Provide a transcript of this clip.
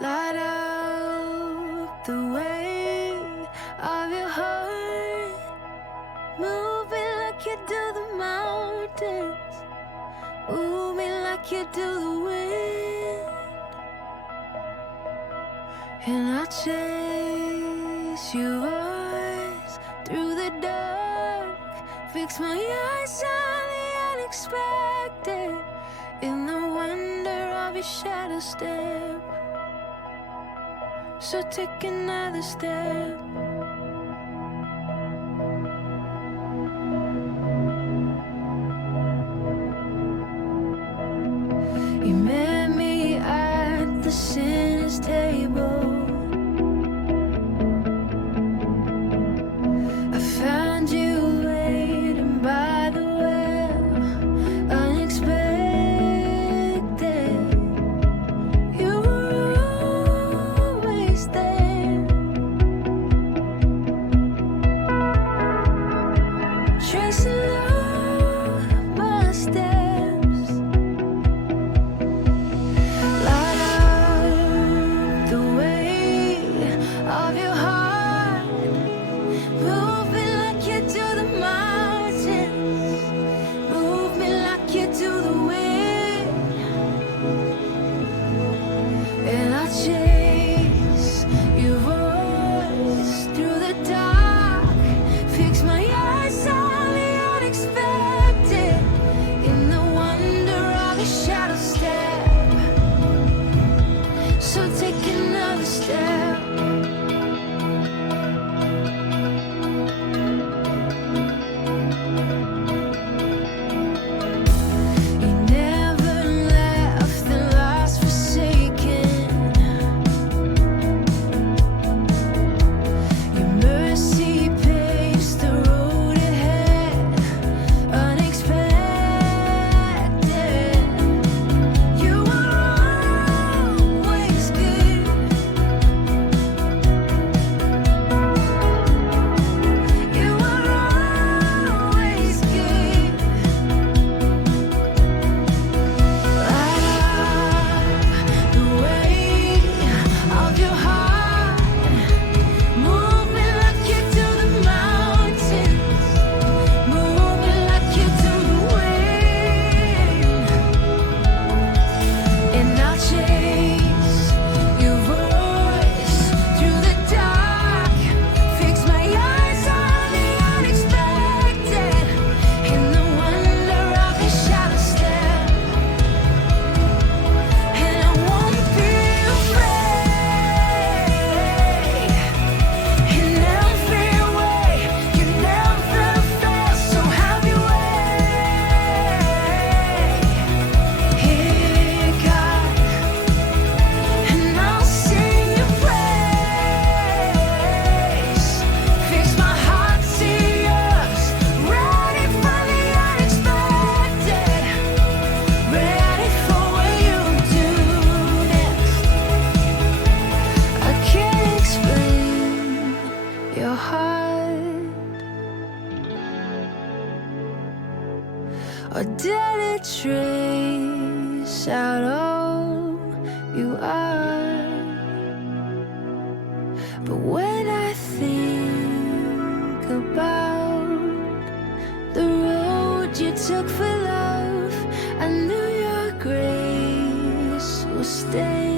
Light up the way of your heart. Move me like you do the mountains. Move me like you do the wind. And I'll chase your voice through the dark. Fix my eyes on the unexpected. In the wonder of your shadow step. So take another step. You met me at the sinner's table. I found you waiting by the well, unexpected. You were always there, tracing all my steps. Light up the way of your heart. Move me like you do the mountains. Move me like you do the wind. And I'll chase your voice through the dark. Fix my eyes on the unexpected. In the wonder of your shadow step. So take another step. You never left the lost forsaken. Your mercy paves the road ahead, unexpected. You are always good. You are always good. Light up the way of your heart. Move me like you do the mountains. Move me like you do the wind. And I'll chase your voice through the dark. Fix my eyes on the unexpected. In the wonder of your shadow step. And I won't be afraid. In every way, you never fail. So have your way. Here, God, and I'll sing your praise. Fix my heart to yours, ready for the unexpected, ready for what you do next. I can't explain your heart, or did it trace out all you are? But when I think about the road you took for love, I knew your grace will stay.